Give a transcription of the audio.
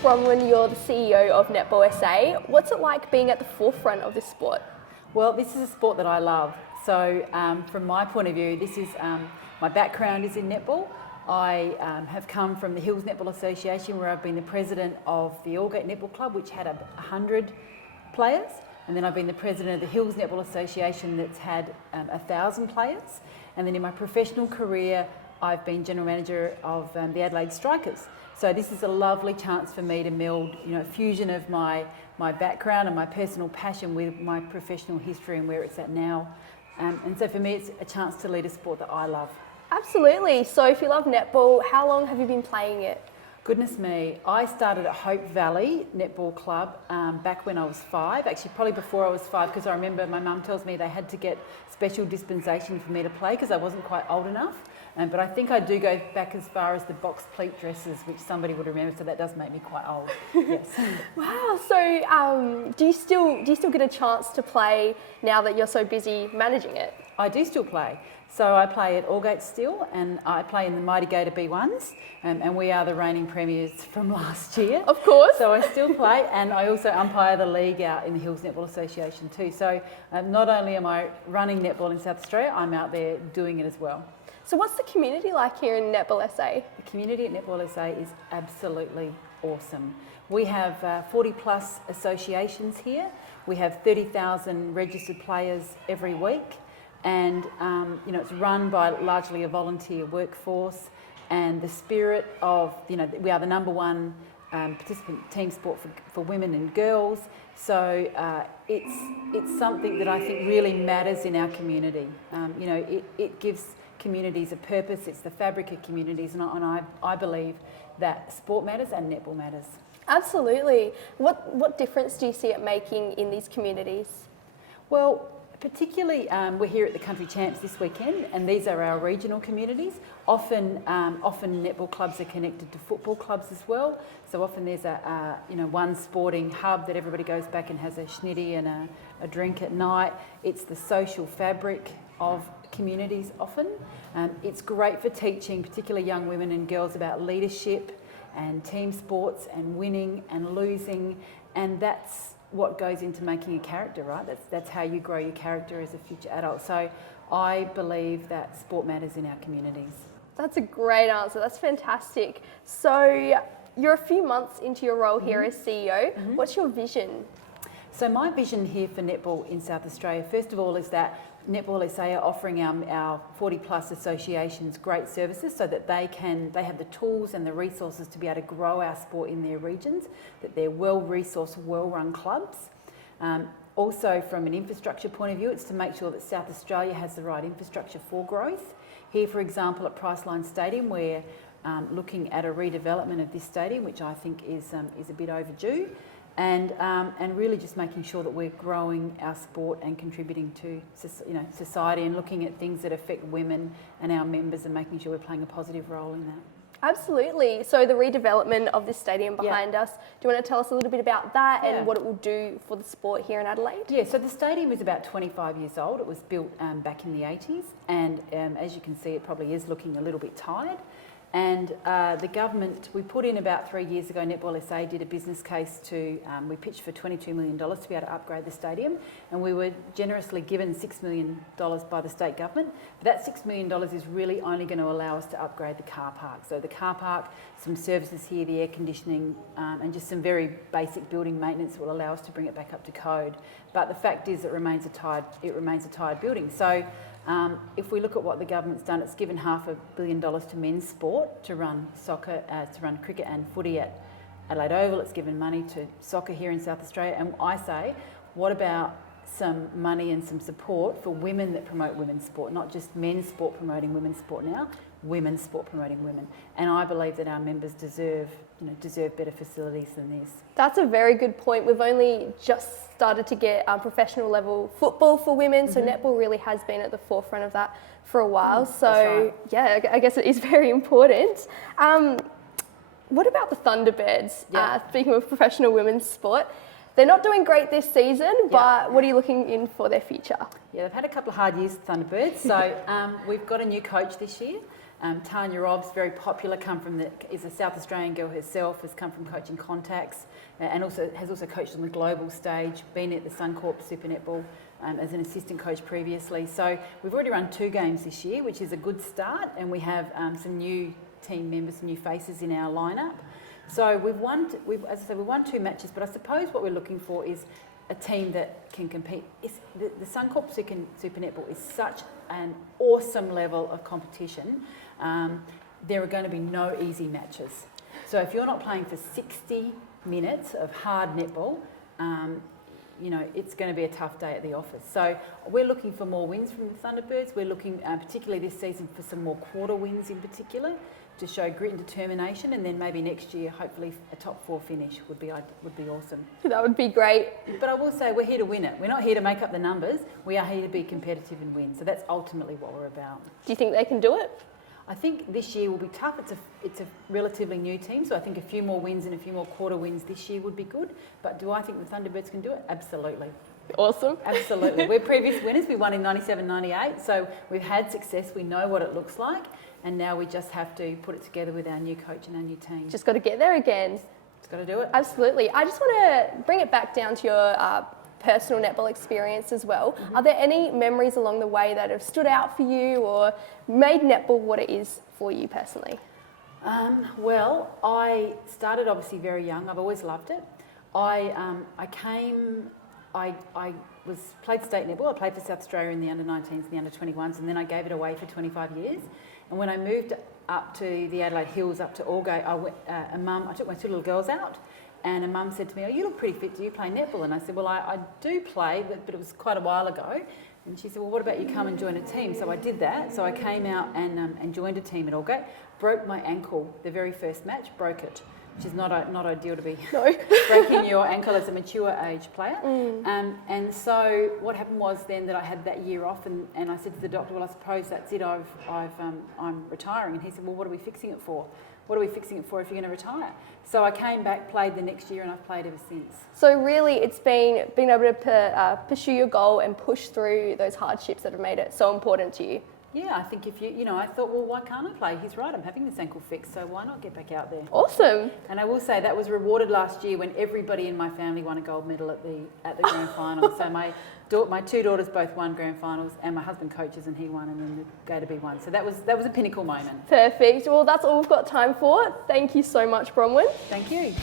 Bronwyn, you're the CEO of Netball SA. What's it like being at the forefront of this sport? Well, this is a sport that I love. So from my point of view, this is my background is in netball. I have come from the Hills Netball Association, where I've been the president of the Aldgate Netball Club, which had 100 players. And then I've been the president of the Hills Netball Association that's had 1,000 players. And then in my professional career, I've been general manager of the Adelaide Strikers. So this is a lovely chance for me to meld, a fusion of my background and my personal passion with my professional history and where it's at now. And so for me, it's a chance to lead a sport that I love. Absolutely. So if you love netball, how long have you been playing it? Goodness me, I started at Hope Valley Netball Club back when I was 5, actually probably before I was 5, because I remember my mum tells me they had to get special dispensation for me to play because I wasn't quite old enough. But I think I do go back as far as the box pleat dresses, which somebody would remember, so that does make me quite old. Yes. Wow. So do you still get a chance to play now that you're so busy managing it? I do still play. So I play at Aldgate still, and I play in the Mighty Gator B1s, and we are the reigning premiers from last year. Of course. So I still play, and I also umpire the league out in the Hills Netball Association too. So not only am I running netball in South Australia, I'm out there doing it as well. So what's the community like here in Netball SA? The community at Netball SA is absolutely awesome. We have 40 plus associations here. We have 30,000 registered players every week. And it's run by largely a volunteer workforce, and the spirit of, we are the #1 participant team sport for women and girls. So it's something that I think really matters in our community. It gives communities a purpose. It's the fabric of communities, and I believe that sport matters and netball matters. Absolutely. What difference do you see it making in these communities? Well, particularly, we're here at the Country Champs this weekend, and these are our regional communities. Often netball clubs are connected to football clubs as well. So often there's one sporting hub that everybody goes back and has a schnitty and a drink at night. It's the social fabric of communities often. It's great for teaching, particularly young women and girls, about leadership and team sports and winning and losing, and that's what goes into making a character, right? That's how you grow your character as a future adult. So I believe that sport matters in our communities. That's a great answer. That's fantastic. So you're a few months into your role here as CEO. What's your vision? So my vision here for netball in South Australia, first of all, is that Netball SA are offering our 40 plus associations great services so that they have the tools and the resources to be able to grow our sport in their regions, that they're well-resourced, well-run clubs. Also, from an infrastructure point of view, it's to make sure that South Australia has the right infrastructure for growth. Here, for example, at Priceline Stadium, we're looking at a redevelopment of this stadium, which I think is a bit overdue. And really just making sure that we're growing our sport and contributing to society, and looking at things that affect women and our members, and making sure we're playing a positive role in that. Absolutely. So the redevelopment of this stadium behind us, do you want to tell us a little bit about that and what it will do for the sport here in Adelaide? Yeah, so the stadium is about 25 years old. It was built back in the 80s, and as you can see, it probably is looking a little bit tired. And the government, we put in about 3 years ago, Netball SA did a business case we pitched for $22 million to be able to upgrade the stadium, and we were generously given $6 million by the state government. But that $6 million is really only going to allow us to upgrade the car park. So the car park, some services here, the air conditioning, and just some very basic building maintenance will allow us to bring it back up to code. But the fact is it remains a tired building. So if we look at what the government's done, it's given $500 million to men's sport to run soccer, to run cricket and footy at Adelaide Oval. It's given money to soccer here in South Australia. And I say, what about some money and some support for women that promote women's sport, not just men's sport promoting women's sport now, women's sport promoting women. And I believe that our members deserve better facilities than this. That's a very good point. We've only just started to get professional level football for women, so netball really has been at the forefront of that for a while. So yeah, I guess it is very important. What about the Thunderbirds? Speaking of professional women's sport, They're not doing great this season, but what are you looking in for their future? Yeah, they've had a couple of hard years, Thunderbirds. So we've got a new coach this year. Tanya Robbs, very popular, is a South Australian girl herself, has come from coaching contacts and has also coached on the global stage, been at the Suncorp Super Netball as an assistant coach previously. So we've already run 2 games this year, which is a good start, and we have some new team members, some new faces in our lineup. So we've won 2 matches, but I suppose what we're looking for is a team that can compete. The Suncorp Super Netball is such an awesome level of competition. There are going to be no easy matches. So if you're not playing for 60 minutes of hard netball, it's going to be a tough day at the office. So we're looking for more wins from the Thunderbirds. We're looking, particularly this season, for some more quarter wins in particular, to show grit and determination, and then maybe next year, hopefully, a top 4 finish would be awesome. That would be great. But I will say, we're here to win it. We're not here to make up the numbers. We are here to be competitive and win. So that's ultimately what we're about. Do you think they can do it? I think this year will be tough. It's a relatively new team, so I think a few more wins and a few more quarter wins this year would be good. But do I think the Thunderbirds can do it? Absolutely. Awesome. Absolutely. We're previous winners. We won in 97, 98, so we've had success. We know what it looks like, and now we just have to put it together with our new coach and our new team. Just got to get there again. Just got to do it. Absolutely. I just want to bring it back down to your personal netball experience as well. Mm-hmm. Are there any memories along the way that have stood out for you or made netball what it is for you personally? Well, I started obviously very young. I've always loved it. I played state netball. I played for South Australia in the under-19s and the under-21s, and then I gave it away for 25 years. And when I moved up to the Adelaide Hills, up to Aldgate, I took my 2 little girls out, and a mum said to me, "Oh, you look pretty fit. Do you play netball?" And I said, "Well, I do play, but it was quite a while ago." And she said, "Well, what about you come and join a team?" So I did that. So I came out and joined a team at Aldgate. Broke my ankle the very first match. Broke it, which is not ideal to be breaking your ankle as a mature age player. And so what happened was then that I had that year off, and I said to the doctor, "Well, I suppose that's it. I'm retiring." And he said, "Well, what are we fixing it for? What are we fixing it for if you're going to retire?" So I came back, played the next year, and I've played ever since. So really, it's been being able to pursue your goal and push through those hardships that have made it so important to you. Yeah, I think if I thought, well, why can't I play? He's right, I'm having this ankle fixed, so why not get back out there? Awesome. And I will say that was rewarded last year when everybody in my family won a gold medal at the grand final. So my 2 daughters both won grand finals, and my husband coaches, and he won, and then the Gator B won. So that was a pinnacle moment. Perfect. Well, that's all we've got time for. Thank you so much, Bronwyn. Thank you.